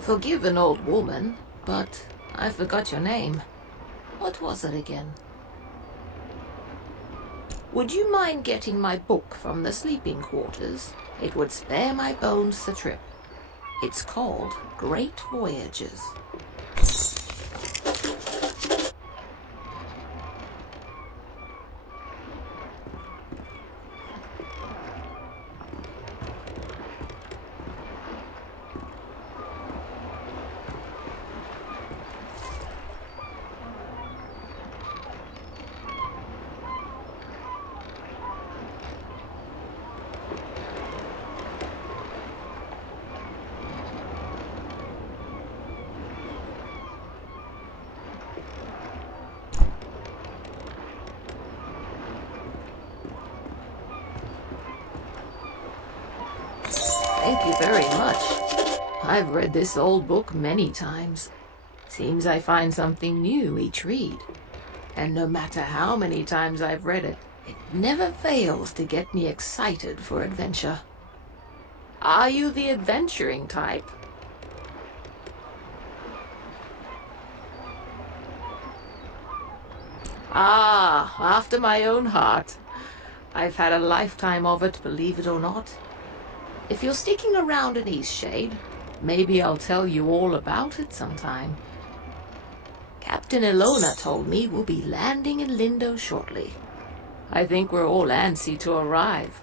Forgive an old woman, but I forgot your name. What was it again? Would you mind getting my book from the sleeping quarters? It would spare my bones the trip. It's called Great Voyages. Thank you very much. I've read this old book many times. Seems I find something new each read. And no matter how many times I've read it, it never fails to get me excited for adventure. Are you the adventuring type? Ah, after my own heart. I've had a lifetime of it, believe it or not. If you're sticking around in Eastshade, maybe I'll tell you all about it sometime. Captain Ilona told me we'll be landing in Lyndow shortly. I think we're all antsy to arrive.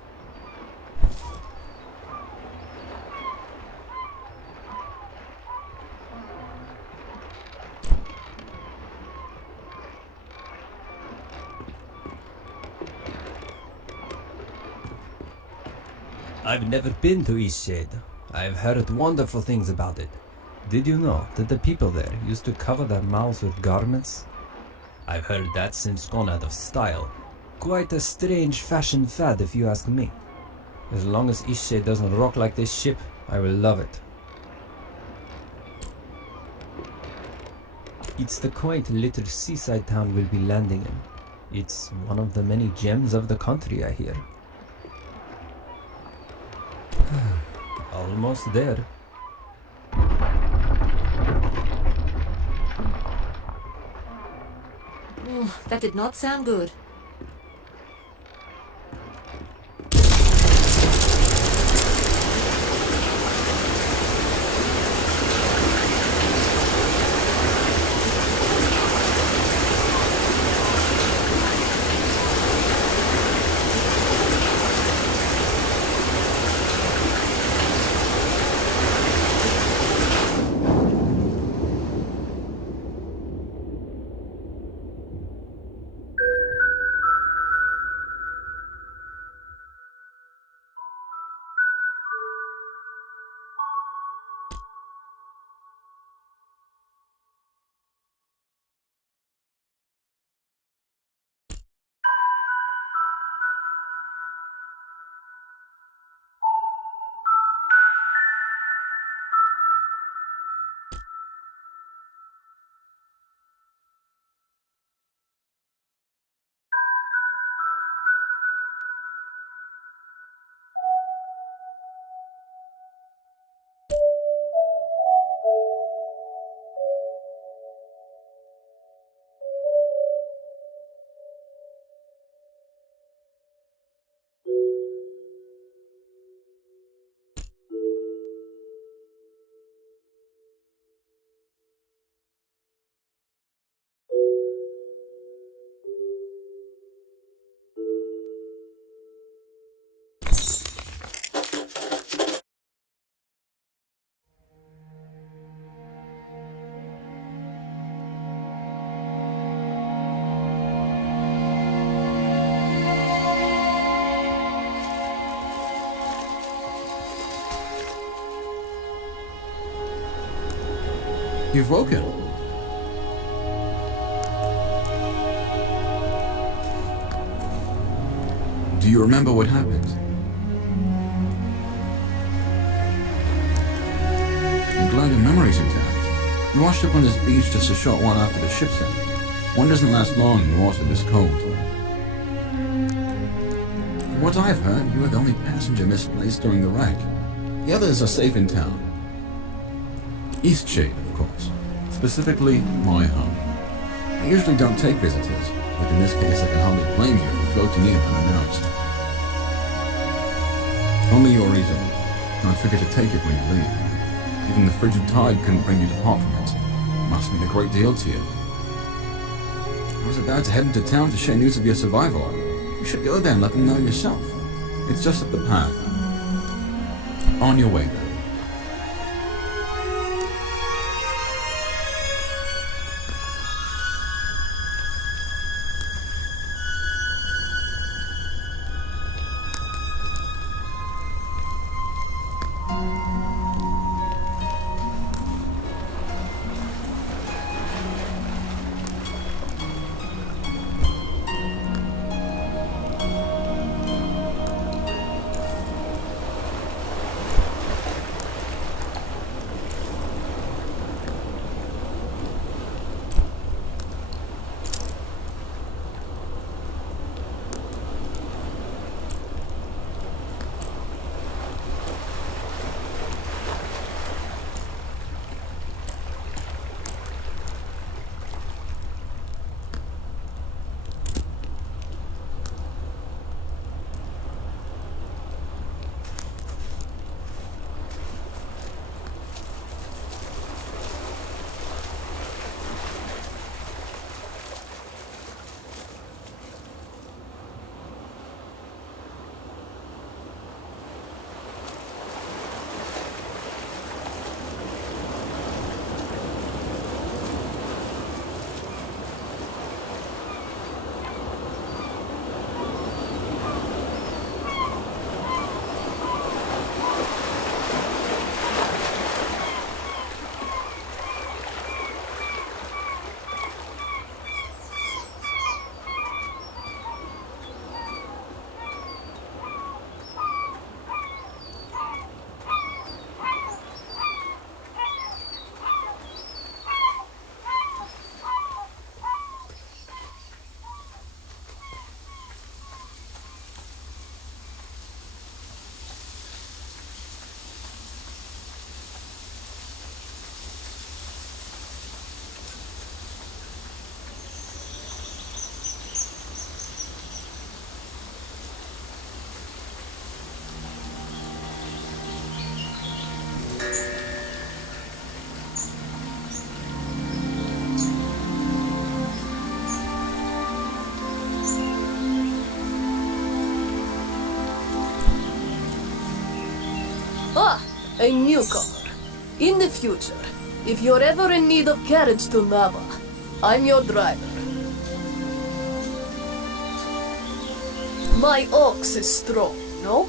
I've never been to Eastshade. I've heard wonderful things about it. Did you know that the people there used to cover their mouths with garments? I've heard that's since gone out of style. Quite a strange fashion fad if you ask me. As long as Eastshade doesn't rock like this ship, I will love it. It's the quaint little seaside town we'll be landing in. It's one of the many gems of the country, I hear. Almost there. Ooh, that did not sound good. You've woken. Do you remember what happened? I'm glad your memory's intact. You washed up on this beach just a short while after the ship sank. One doesn't last long in water this cold. From what I've heard, you were the only passenger misplaced during the wreck. The others are safe in town. Eastshade, of course. Specifically, my home. I usually don't take visitors, but in this case I can hardly blame you for floating in unannounced. Only your reason. Don't forget to take it when you leave. Even the frigid tide couldn't bring you to part from it. Must mean a great deal to you. I was about to head into town to share news of your survival. You should go there and let them know yourself. It's just up the path. On your way, then. A newcomer. In the future, if you're ever in need of carriage to Nava, I'm your driver. My ox is strong, no?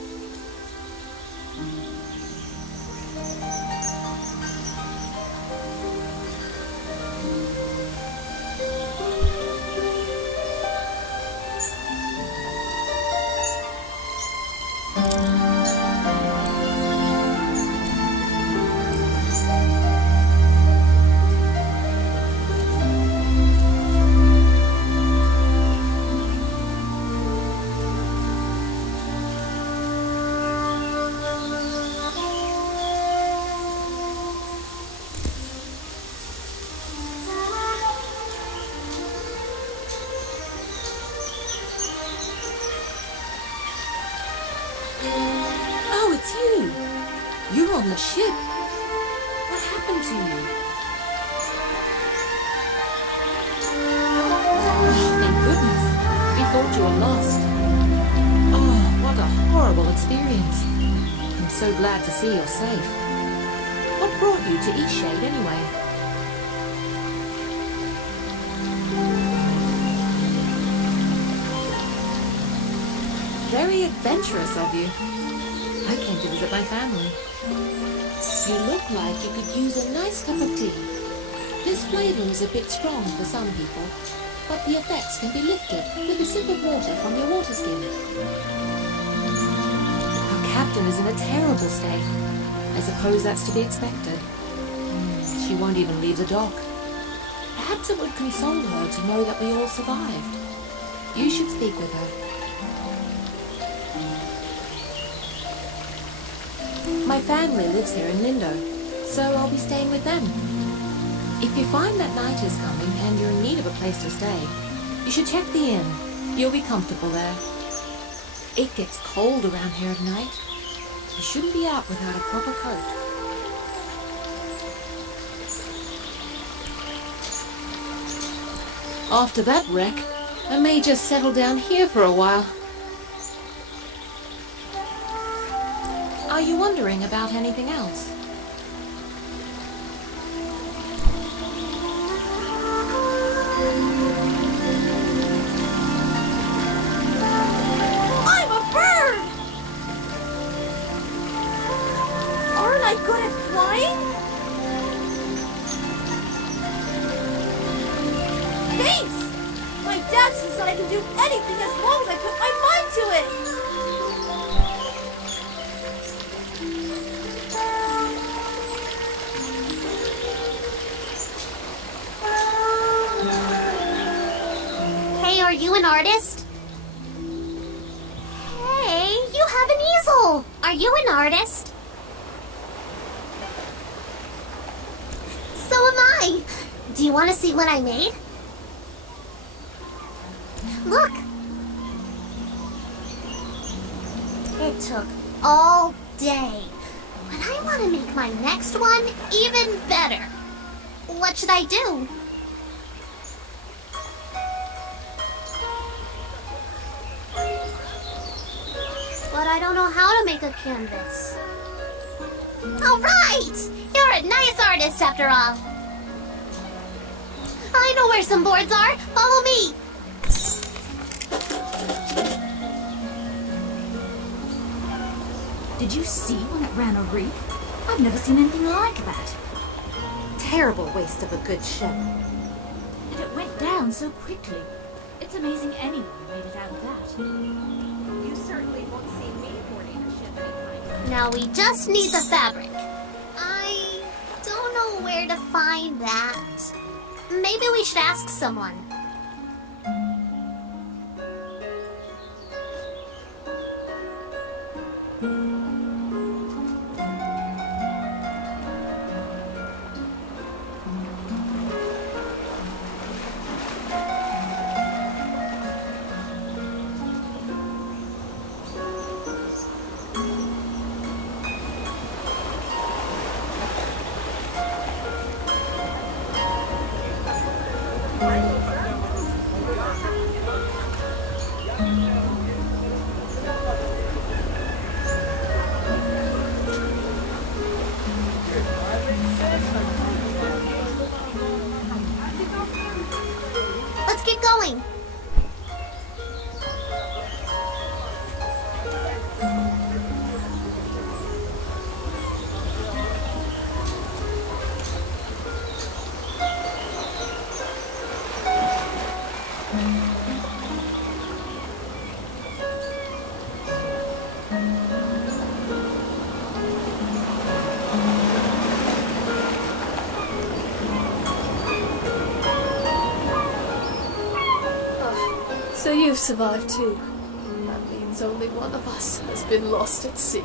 Oh, it's you. You're on the ship. What happened to you? Oh, thank goodness. We thought you were lost. Oh, what a horrible experience. I'm so glad to see you're safe. What brought you to Eastshade anyway? Very adventurous of you. I came to visit my family. You look like you could use a nice cup of tea. This flavor is a bit strong for some people, but the effects can be lifted with a sip of water from your water skin. Our captain is in a terrible state. I suppose that's to be expected. She won't even leave the dock. Perhaps it would console her to know that we all survived. You should speak with her. My family lives here in Lyndow. so I'll be staying with them. If you find that night is coming and you're in need of a place to stay, you should check the inn. You'll be comfortable there. It gets cold around here at night. You shouldn't be out without a proper coat. After that wreck, I may just settle down here for a while. Are you wondering about anything else? I'm a bird! Aren't I good at flying? Thanks! My dad says that I can do anything as long as I put my mind to it! Hey, are you an artist? Hey, you have an easel! Are you an artist? So am I! Do you want to see what I made? Look! It took all day. But I want to make my next one even better. What should I do? But I don't know how to make a canvas. All right! You're a nice artist after all. I know where some boards are. Follow me. Did you see when it ran a reef? I've never seen anything like that. Terrible waste of a good ship. And it went down so quickly. It's amazing anyone made it out of that. You certainly won't see me boarding a ship anytime. Now we just need the fabric. I don't know where to find that. Maybe we should ask someone. Let's get going. So you've survived too. That means only one of us has been lost at sea.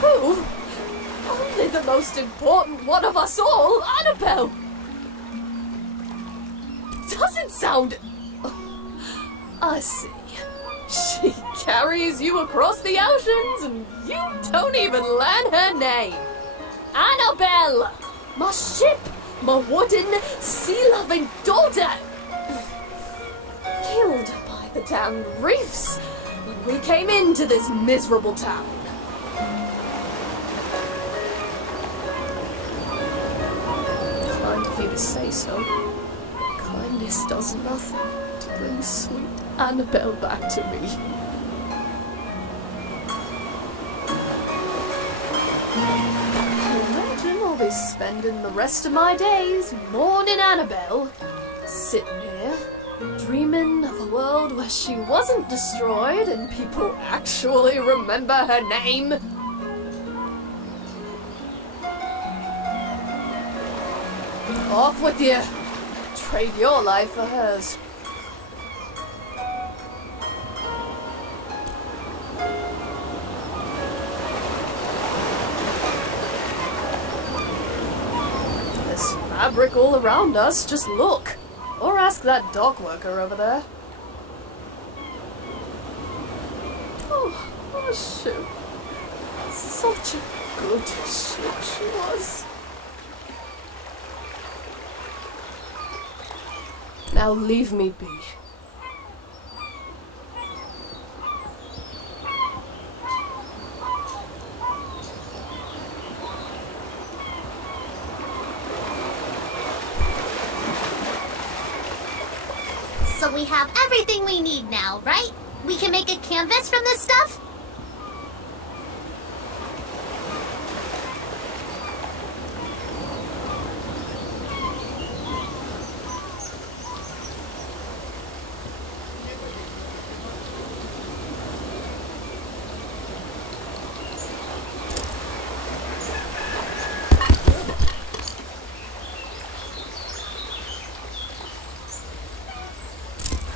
Who? Only the most important one of us all, Annabelle! Doesn't sound... I see. She carries you across the oceans and you don't even learn her name. Annabelle! My ship! My wooden, sea-loving daughter! Killed by the damned reefs when we came into this miserable town. Kind of you to say so. But kindness does nothing to bring sweet Annabelle back to me. Imagine I'll be spending the rest of my days mourning Annabelle, sitting here, dreaming of a world where she wasn't destroyed and people actually remember her name. Off with you! Trade your life for hers. fabric all around us. Just look. Or ask that dock worker over there. Oh, what a ship. Such a good ship she was. Now leave me be. So we have everything we need now, right? We can make a canvas from this stuff?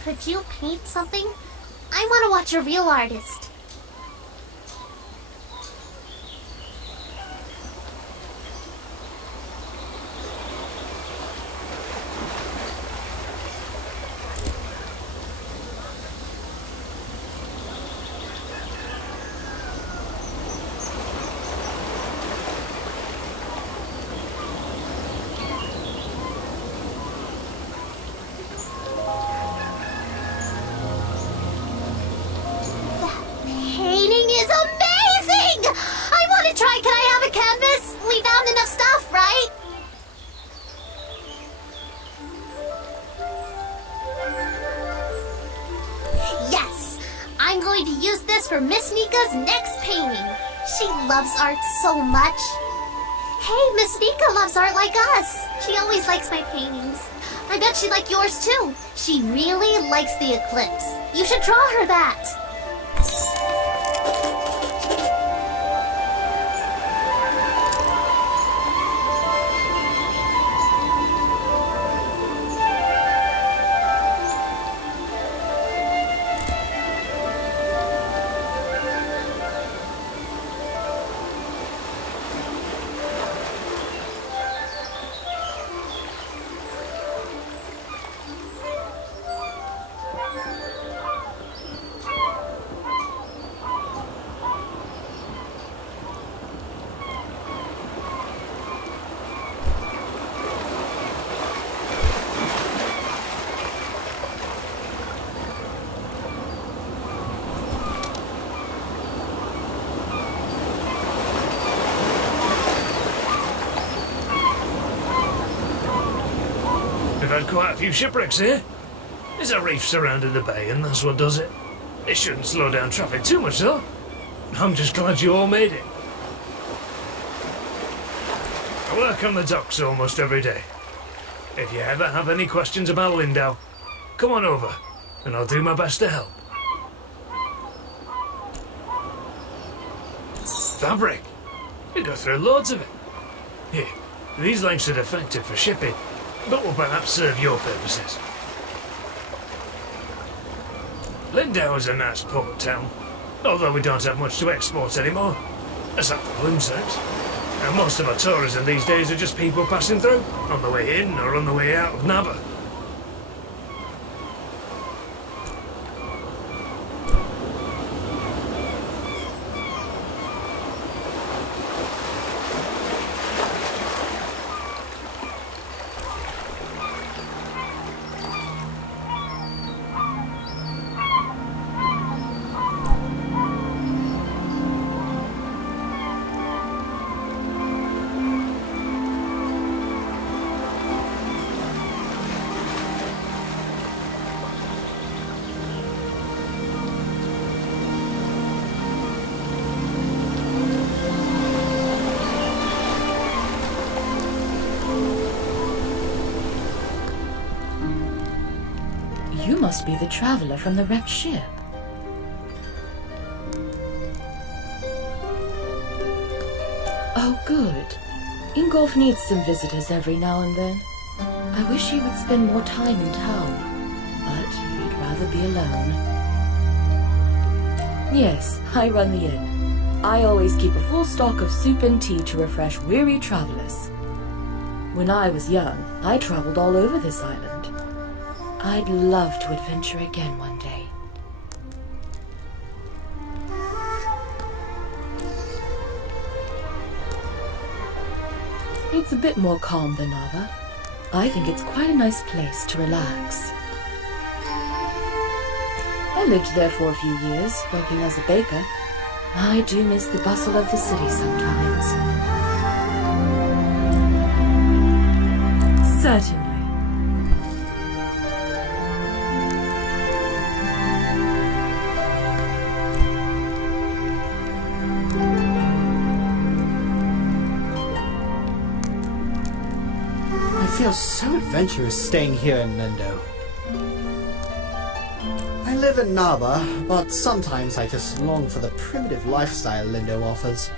Could you paint something? I want to watch a real artist. Painting is amazing! I want to try. Can I have a canvas? We found enough stuff, right? Yes! I'm going to use this for Miss Nika's next painting. She loves art so much. Hey, Miss Nika loves art like us. She always likes my paintings. I bet she'd like yours too. She really likes the eclipse. You should draw her that. We've had quite a few shipwrecks here. There's a reef surrounding the bay and that's what does it. It shouldn't slow down traffic too much though. I'm just glad you all made it. I work on the docks almost every day. If you ever have any questions about Lyndow, come on over and I'll do my best to help. Fabric. You go through loads of it. Here, these lengths are defective for shipping, but will perhaps serve your purposes. Lyndow is a nice port town, although we don't have much to export anymore, aside from loom sacks. And most of our tourism these days are just people passing through, on the way in or on the way out of Nava. You must be the traveler from the wrecked ship. Oh, good. Ingolf needs some visitors every now and then. I wish he would spend more time in town, but he'd rather be alone. Yes, I run the inn. I always keep a full stock of soup and tea to refresh weary travelers. When I was young, I traveled all over this island. I'd love to adventure again one day. It's a bit more calm than Nava. I think it's quite a nice place to relax. I lived there for a few years, working as a baker. I do miss the bustle of the city sometimes. Certainly. I feel so adventurous staying here in Lyndow. I live in Nava, but sometimes I just long for the primitive lifestyle Lyndow offers.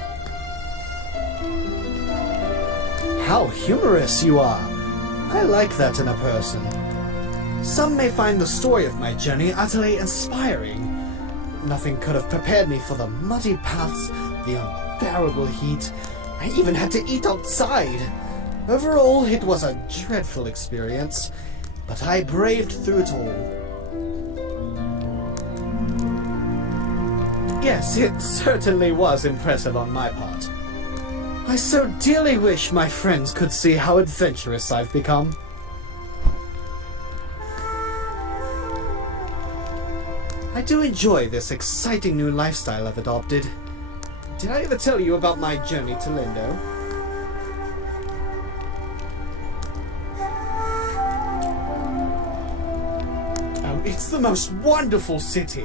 How humorous you are! I like that in a person. Some may find the story of my journey utterly inspiring. Nothing could have prepared me for the muddy paths, the unbearable heat. I even had to eat outside. Overall, it was a dreadful experience, but I braved through it all. Yes, it certainly was impressive on my part. I so dearly wish my friends could see how adventurous I've become. I do enjoy this exciting new lifestyle I've adopted. Did I ever tell you about my journey to Lyndow? Oh, it's the most wonderful city.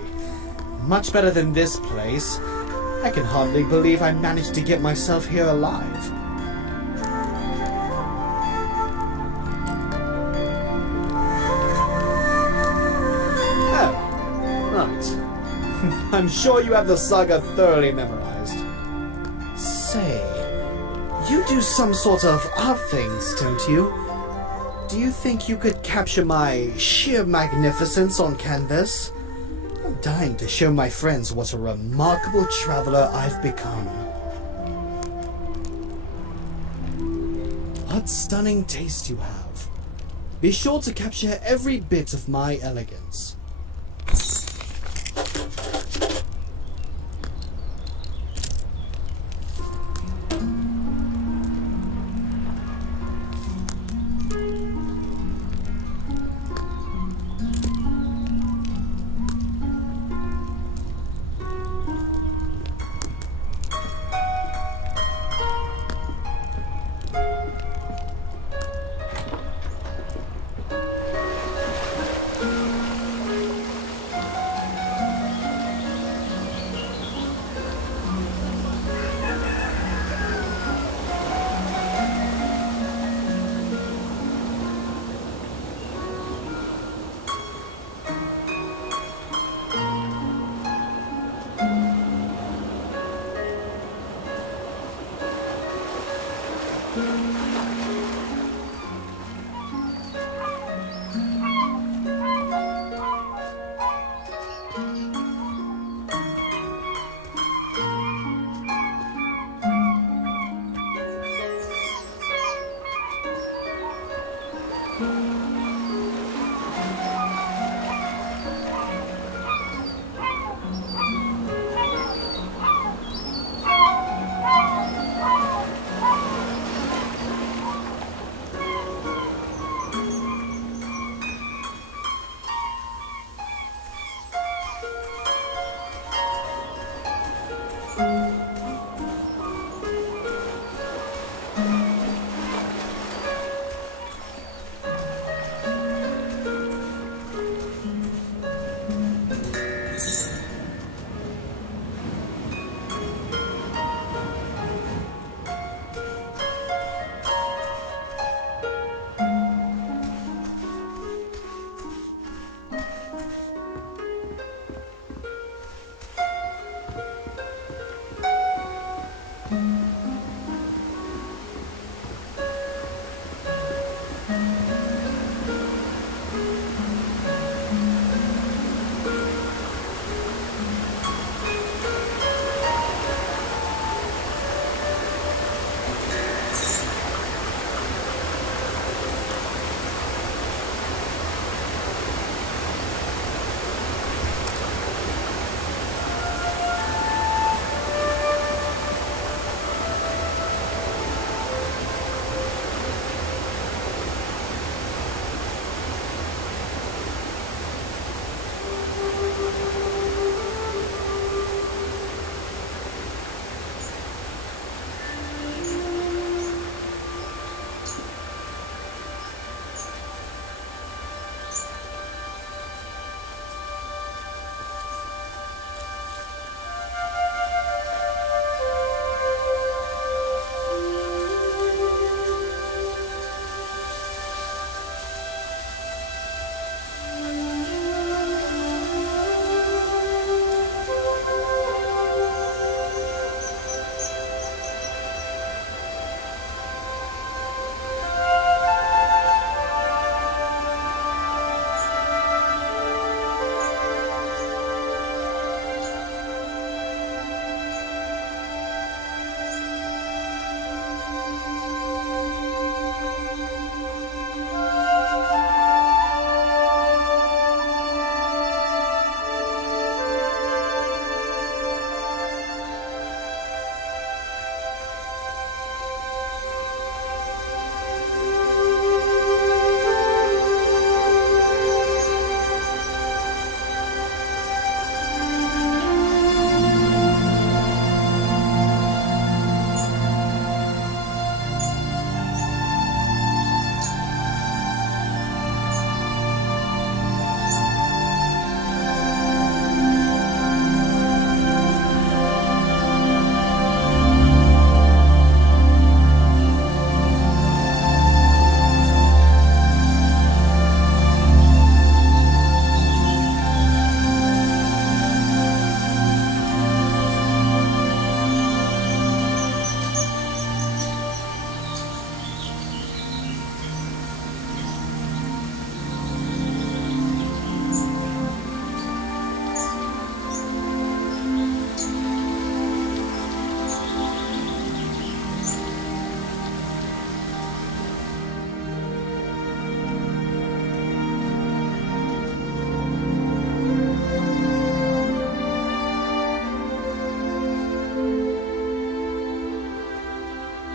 Much better than this place. I can hardly believe I managed to get myself here alive. Oh, right. I'm sure you have the saga thoroughly memorized. Say, you do some sort of art things, don't you? Do you think you could capture my sheer magnificence on canvas? I'm dying to show my friends what a remarkable traveler I've become. What stunning taste you have. Be sure to capture every bit of my elegance.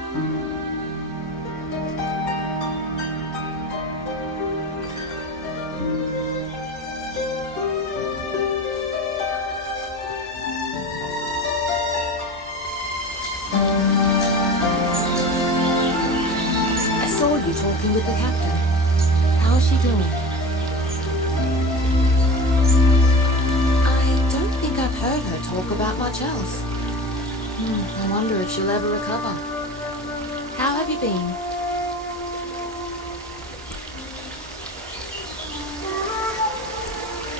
I saw you talking with the captain. How's she doing? I don't think I've heard her talk about much else. I wonder if she'll ever recover. How have you been?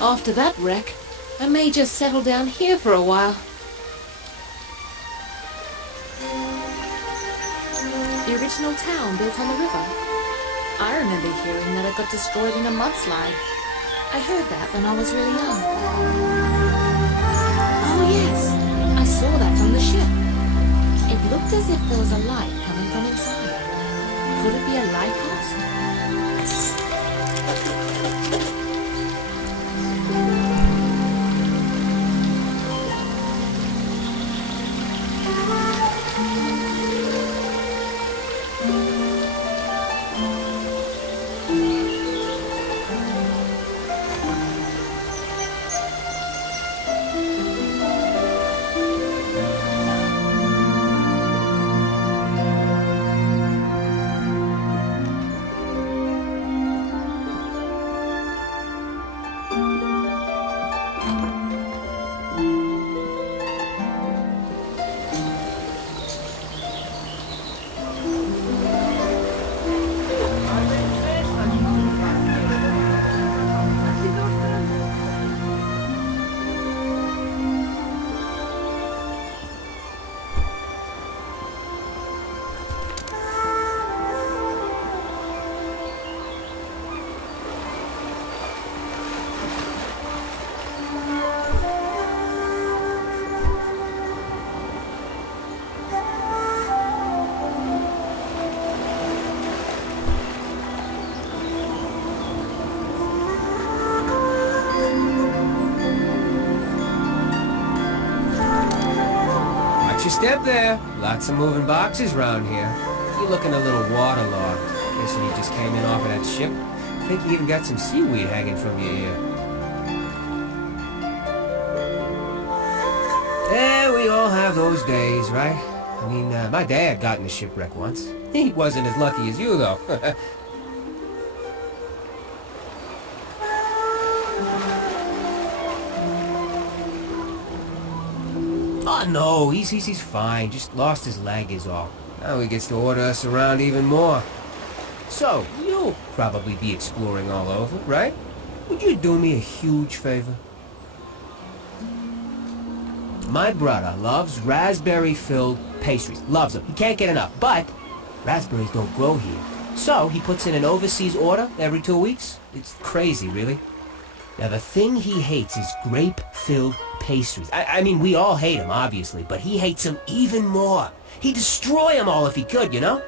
After that wreck, I may just settle down here for a while. The original town built on the river. I remember hearing that it got destroyed in a mudslide. I heard that when I was really young. Oh yes, I saw that from the ship. It looked as if there was a light coming from inside. Could it be a lighthouse? Step there. Lots of moving boxes round here. You're looking a little waterlogged. Guessing you just came in off of that ship. I think you even got some seaweed hanging from your ear. Yeah, we all have those days, right? I mean, my dad got in a shipwreck once. He wasn't as lucky as you, though. Oh, no, he's fine. Just lost his leg is all. Now he gets to order us around even more. So, you'll probably be exploring all over, right? Would you do me a huge favor? My brother loves raspberry-filled pastries. Loves them. He can't get enough. But raspberries don't grow here. So he puts in an overseas order every 2 weeks. It's crazy, really. Now, the thing he hates is grape-filled pastries. I mean, we all hate them, obviously, but he hates them even more. He'd destroy them all if he could, you know?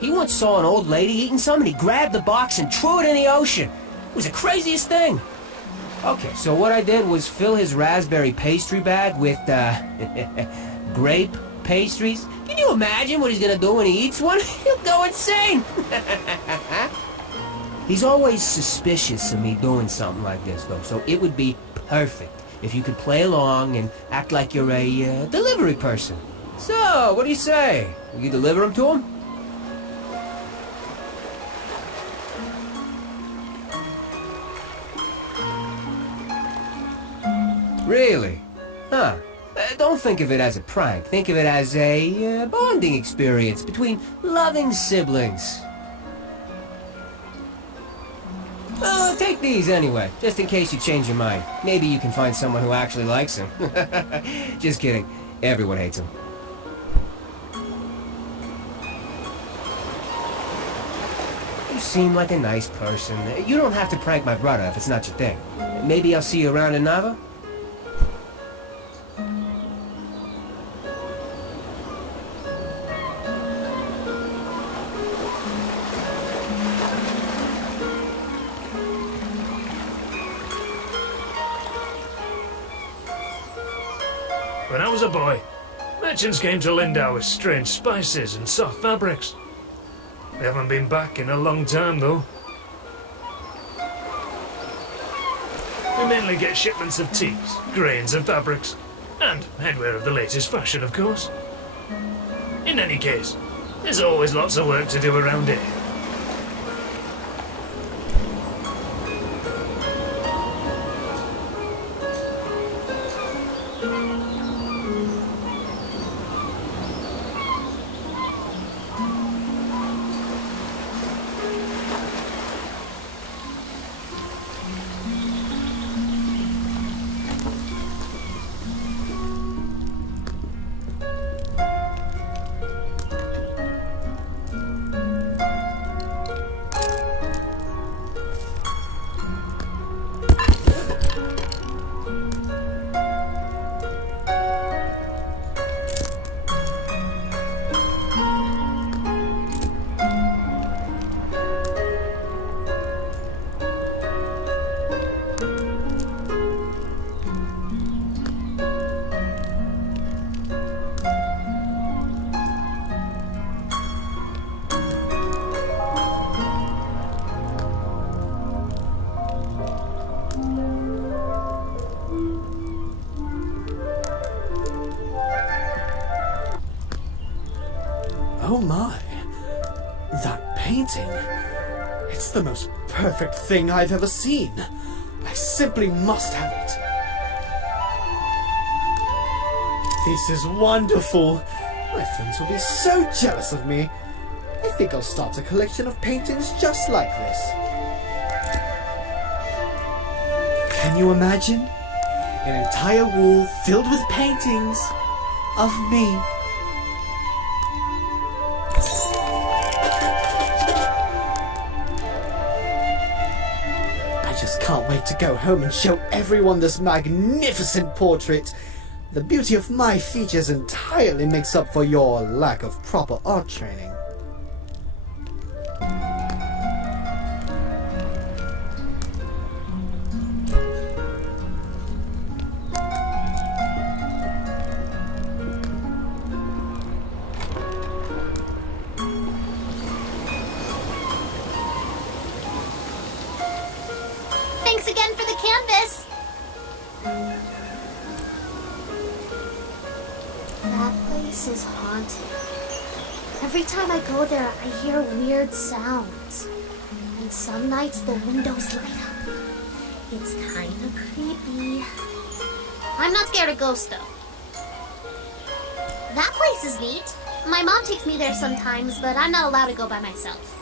He once saw an old lady eating some, and he grabbed the box and threw it in the ocean. It was the craziest thing. Okay, so what I did was fill his raspberry pastry bag with, grape pastries. Can you imagine what he's gonna do when he eats one? He'll go insane! He's always suspicious of me doing something like this, though, so it would be perfect if you could play along and act like you're a delivery person. So, what do you say? Will you deliver them to him? Really? Huh. Don't think of it as a prank. Think of it as a bonding experience between loving siblings. Take these anyway, just in case you change your mind. Maybe you can find someone who actually likes them. Just kidding. Everyone hates them. You seem like a nice person. You don't have to prank my brother if it's not your thing. Maybe I'll see you around in Nava? When I was a boy, Merchants came to Lyndow with strange spices and soft fabrics. They haven't been back in a long time, though. We mainly get shipments of teas, grains and fabrics, and headwear of the latest fashion, of course. In any case, there's always lots of work to do around here. Oh my. That painting. It's the most perfect thing I've ever seen. I simply must have it. This is wonderful. My friends will be so jealous of me. I think I'll start a collection of paintings just like this. Can you imagine? An entire wall filled with paintings of me. I just can't wait to go home and show everyone this magnificent portrait. The beauty of my features entirely makes up for your lack of proper art training. Thanks again for the canvas. That place is haunted. Every time I go there, I hear weird sounds. And some nights the windows light up. It's kinda creepy. I'm not scared of ghosts, though. That place is neat. My mom takes me there sometimes, but I'm not allowed to go by myself.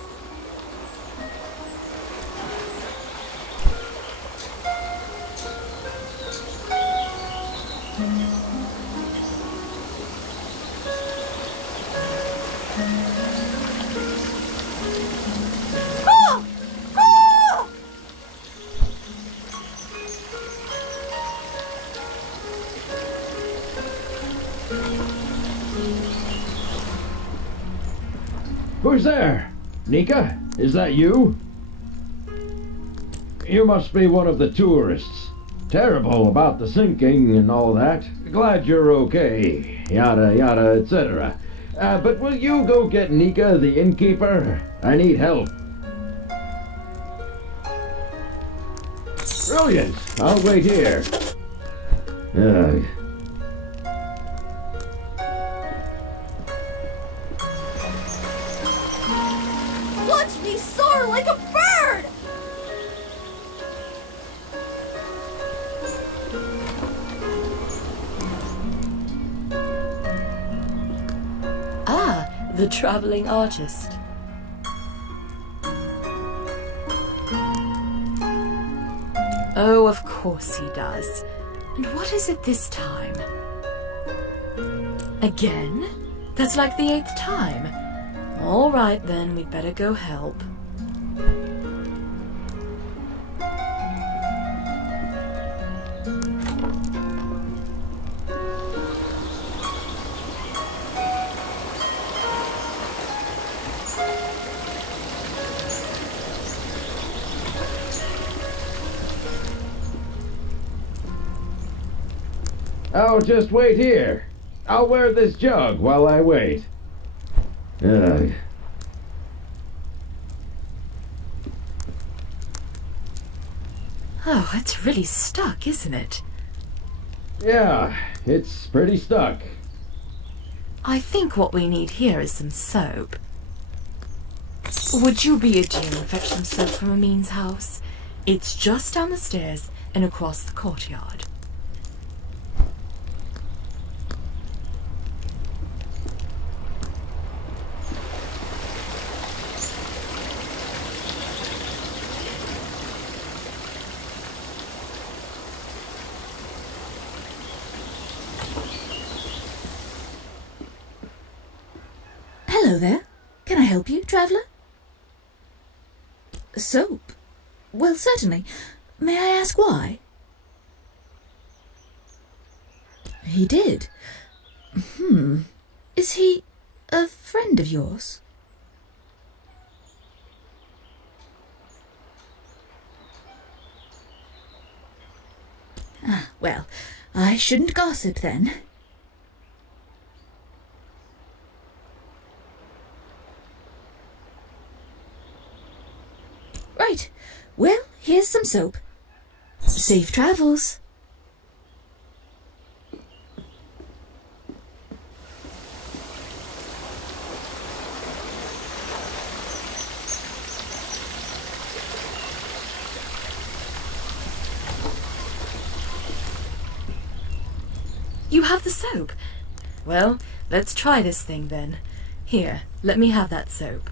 Who's there? Nika? Is that you? You must be one of the tourists. Terrible about the sinking and all that. Glad you're okay. Yada yada, etc. But will you go get Nika, the innkeeper? I need help. Brilliant. I'll wait here. Ugh. Watch me soar like a bird! Ah, the traveling artist. Oh, of course he does. And what is it this time? Again? That's like the 8th time. All right, then, we'd better go help. Oh, just wait here. I'll wear this jug while I wait. Ugh. Oh, it's really stuck, isn't it? Yeah, it's pretty stuck. I think what we need here is some soap. Would you be a dear and fetch some soap from Amin's house? It's just down the stairs and across the courtyard. Hello there. Can I help you, traveller? Soap? Well, certainly. May I ask why? He did? Is he a friend of yours? Ah, well, I shouldn't gossip then. Right. Well, here's some soap. Safe travels. You have the soap? Well, let's try this thing then. Here, let me have that soap.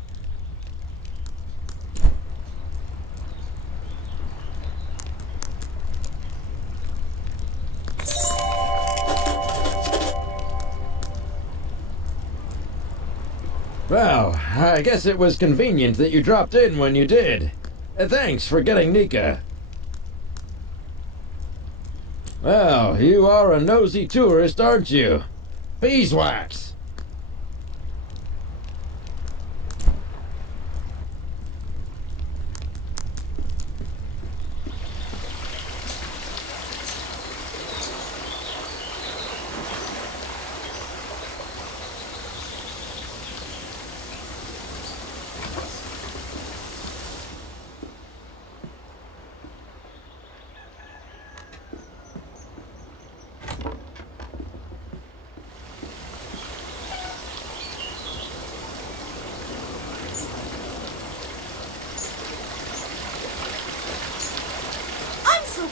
Well, I guess it was convenient that you dropped in when you did. Thanks for getting Nika. Well, you are a nosy tourist, aren't you? Beeswax!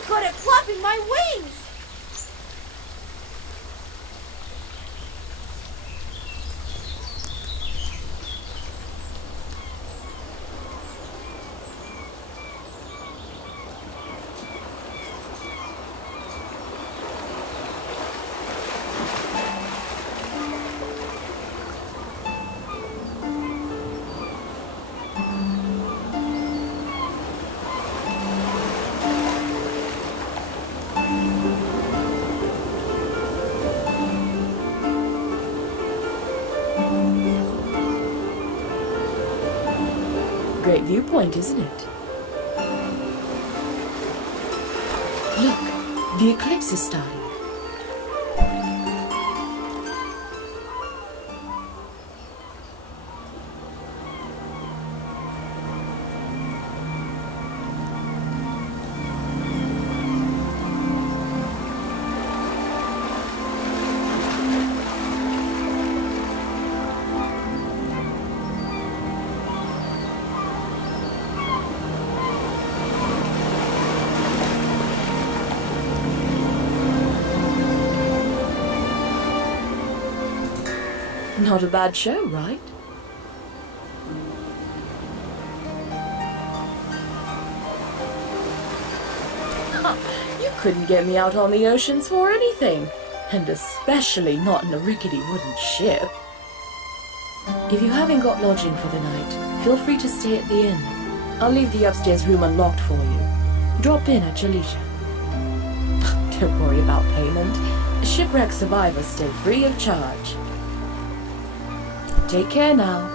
Good at flapping my wings! Great viewpoint, isn't it? Look, the eclipse is starting. Not a bad show, right? You couldn't get me out on the oceans for anything, and especially not in a rickety wooden ship. If you haven't got lodging for the night, feel free to stay at the inn. I'll leave the upstairs room unlocked for you. Drop in at your leisure. Don't worry about payment. Shipwreck survivors stay free of charge. Take care now.